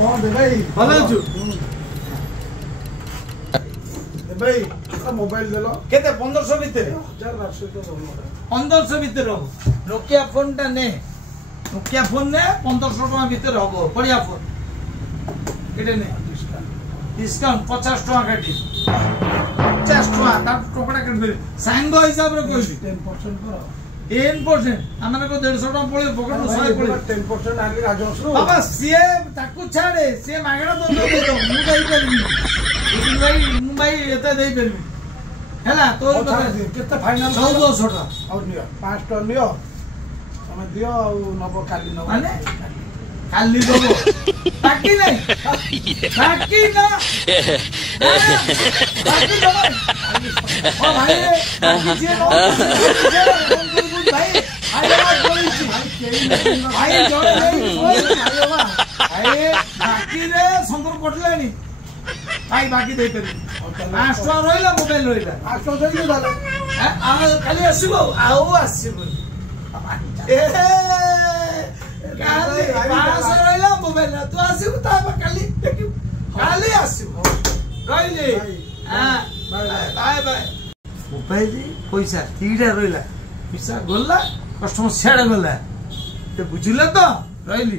कौन दे भाई भल छु भाई मोबाइल दे लो केते 1500 भितर 1500 भितर हो नोकिया फोन टा ने नोकिया फोन ने 1500 टका भितर हो बढ़िया फोन केटे ने डिस्काउंट 50 टका काटी 50 टका ता टोकड़ा के सांग हिसाब रे कोइ 10% करो 10% हमने को 150 टका पळे पकड़ 100 पळे 10% आली राजवंश बाबा सीए ताकू छाड़े सीए मागणा तो दे दो मु जाई परबी लेकिन भाई एता देई परबी हैला तो केते फाइनल 1400 टका और नियो 5 टन नियो तमे दियो और नबो काली नबो माने काली दबो बाकी नहीं बाकी ना बाकी दबो ओ भाई बाकी जे नो भाई आयो बोली भाई जोड़े नहीं आयो बा भाई बाकी रे संदर कोटलानी भाई बाकी दे परबी 5 टका रहिला मोबाइल रहिला 5 टन देई दाले आ खाली आसीबो आउ आसीबो ए काली 500 रहिला मोबाइल तू आसीबो ता काली देखि काली आसीबो कहली हां बाय बाय मोबाइल पैसा तीटा रहिला पैसा गल्ला कस्टमर सेड गल्ला ते बुझिला तो रहिली।